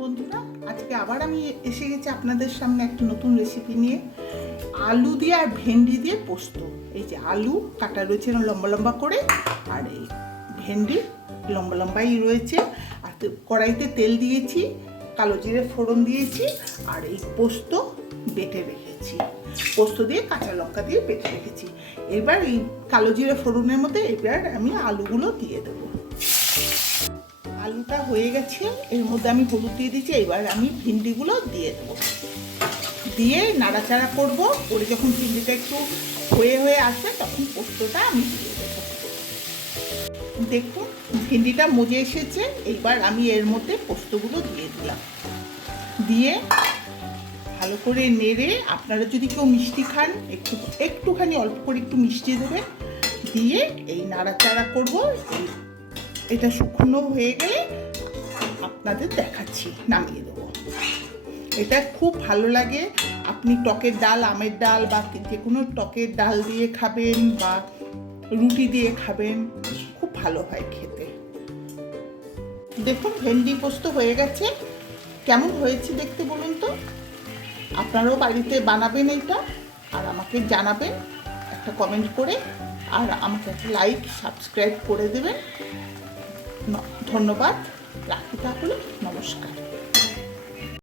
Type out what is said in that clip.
বন্ধুরা, আজকে আবার আমি এসে গেছি আপনাদের সামনে একটা নতুন রেসিপি নিয়ে। আলু দিয়ে আর ভেন্ডি দিয়ে পোস্ত। এই যে আলু, কাটা রয়েছে লম্বা লম্বা করে, আর এই ভেন্ডি লম্বা লম্বাই রয়েছে। আর কড়াইতে তেল দিয়েছি, কালো জিরে ফোড়ন দিয়েছি, আর এই পোস্ত বেটে রেখেছি। পোস্ত দিয়ে কাঁচা লঙ্কা দিয়ে বেটে রেখেছি। এবার এই কালো জিরে ফোড়নের মধ্যে এবার আমি আলুগুলো দিয়ে দেবো। আলুটা হয়ে গেছে, এর মধ্যে আমি হলুদ দিয়ে দিচ্ছি এবার আমি ভিন্ডিগুলো দিয়ে দেবো। দিয়ে নাড়াচাড়া করব, করে যখন ভিন্ডিটা একটু হয়ে হয়ে আসবে, তখন পোস্তটা আমি দিয়ে দেবো। দেখুন, ভিন্ডিটা মজে এসেছে, এইবার আমি এর মধ্যে পোস্তগুলো দিয়ে দিলাম। দিয়ে ভালো করে নেড়ে, আপনারা যদি কেউ মিষ্টি খান, একটু, একটুখানি অল্প করে একটু মিষ্টি দেবেন, দিয়ে এই নাড়াচাড়া করব এটা শুকনো হয়ে গেলে আপনাদের দেখাচ্ছি, নামিয়ে দেবো। এটা খুব ভালো লাগে। আপনি টকের ডাল, আমের ডাল বা যে কোনো টকের ডাল দিয়ে খাবেন বা রুটি দিয়ে খাবেন, খুব ভালো হয় খেতে। দেখুন, ভেন্ডি পোস্ত হয়ে গেছে। কেমন হয়েছে দেখতে বলুন তো? আপনারাও বাড়িতে বানাবেন এইটা আর আমাকে জানাবেন একটা কমেন্ট করে। আর আমাকে একটা লাইক সাবস্ক্রাইব করে দেবেন। ধন্যবাদ। রাখি তাহলে নমস্কার।